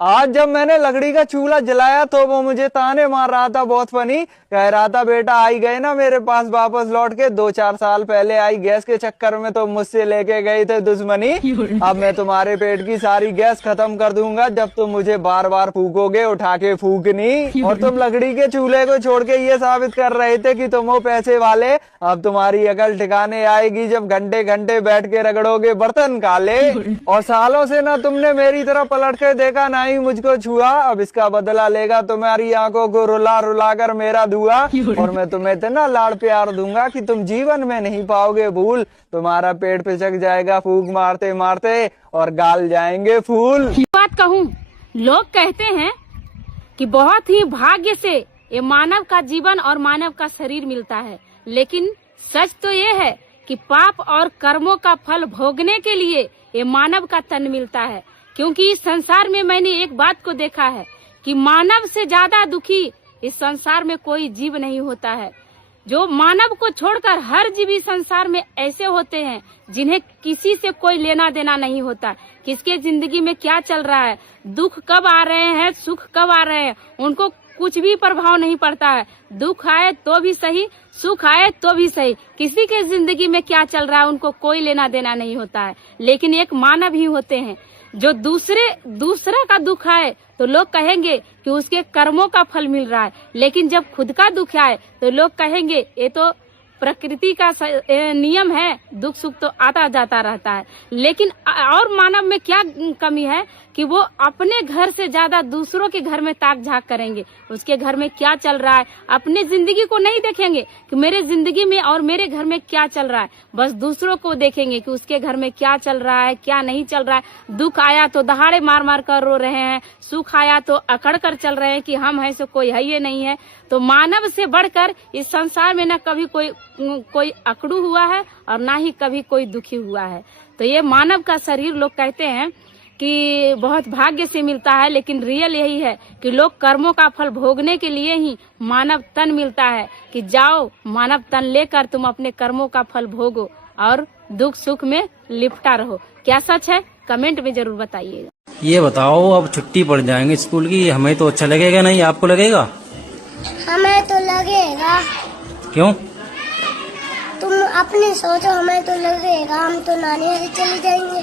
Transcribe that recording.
आज जब मैंने लकड़ी का चूल्हा जलाया तो वो मुझे ताने मार रहा था, बहुत फनी। कह रहा था बेटा आई गए ना मेरे पास वापस लौट के, 2-4 साल पहले आई गैस के चक्कर में तो मुझसे लेके गए थे दुश्मनी। अब मैं तुम्हारे पेट की सारी गैस खत्म कर दूंगा जब तुम मुझे बार बार फूकोगे उठा के फूकनी। और तुम लकड़ी के चूल्हे को छोड़ के ये साबित कर रहे थे कि तुम हो पैसे वाले। अब तुम्हारी अकल ठिकाने आएगी जब घंटे घंटे बैठ के रगड़ोगे बर्तन काले। और सालों से ना तुमने मेरी तरफ पलट के देखा ना ही मुझको छुआ, अब इसका बदला लेगा तुम्हारी आंखों को रुला रुला कर मेरा धुआ। और मैं तुम्हें इतना लाड़ प्यार दूंगा कि तुम जीवन में नहीं पाओगे भूल। तुम्हारा पेट पिचक जाएगा फूक मारते मारते और गाल जाएंगे फूल। बात कहूँ, लोग कहते हैं कि बहुत ही भाग्य से ये मानव का जीवन और मानव का शरीर मिलता है, लेकिन सच तो ये है कि पाप और कर्मों का फल भोगने के लिए ये मानव का तन मिलता है। क्योंकि इस संसार में मैंने एक बात को देखा है कि मानव से ज्यादा दुखी इस संसार में कोई जीव नहीं होता है। जो मानव को छोड़कर हर जीव इस संसार में ऐसे होते हैं जिन्हें किसी से कोई लेना देना नहीं होता। किसके जिंदगी में क्या चल रहा है, दुख कब आ रहे हैं, सुख कब आ रहे हैं, उनको कुछ भी प्रभाव नहीं पड़ता है। दुख आए तो भी सही, सुख आए तो भी सही, किसी के जिंदगी में क्या चल रहा है उनको कोई लेना देना नहीं होता है। लेकिन एक मानव ही होते हैं जो दूसरा का दुख आए तो लोग कहेंगे कि उसके कर्मों का फल मिल रहा है, लेकिन जब खुद का दुख आए तो लोग कहेंगे ये तो प्रकृति का नियम है, दुख सुख तो आता जाता रहता है। लेकिन और मानव में क्या कमी है कि वो अपने घर से ज्यादा दूसरों के घर में ताक झांक करेंगे, उसके घर में क्या चल रहा है, अपने जिंदगी को नहीं देखेंगे कि मेरे जिंदगी में और मेरे घर में क्या चल रहा है, बस दूसरों को देखेंगे कि उसके घर में क्या चल रहा है क्या नहीं चल रहा है। दुख आया तो दहाड़े मार मार कर रो रहे हैं, सुख आया तो अकड़ कर चल रहे हैं कि हम हैं सो कोई है ये नहीं है। तो मानव से बढ़कर इस संसार में न कभी कोई अकड़ू हुआ है और ना ही कभी कोई दुखी हुआ है। तो ये मानव का शरीर लोग कहते हैं कि बहुत भाग्य से मिलता है, लेकिन रियल यही है कि लोग कर्मों का फल भोगने के लिए ही मानव तन मिलता है कि जाओ मानव तन लेकर तुम अपने कर्मों का फल भोगो और दुख सुख में लिपटा रहो। क्या सच है कमेंट में जरूर बताइएगा। ये बताओ अब छुट्टी पड़ जाएंगे स्कूल की, हमें तो अच्छा लगेगा नहीं, आपको लगेगा? हमें तो लगेगा। क्यों? तुम अपनी सोचो, हमें तो लगेगा, हम तो नानी घर चले जाएंगे।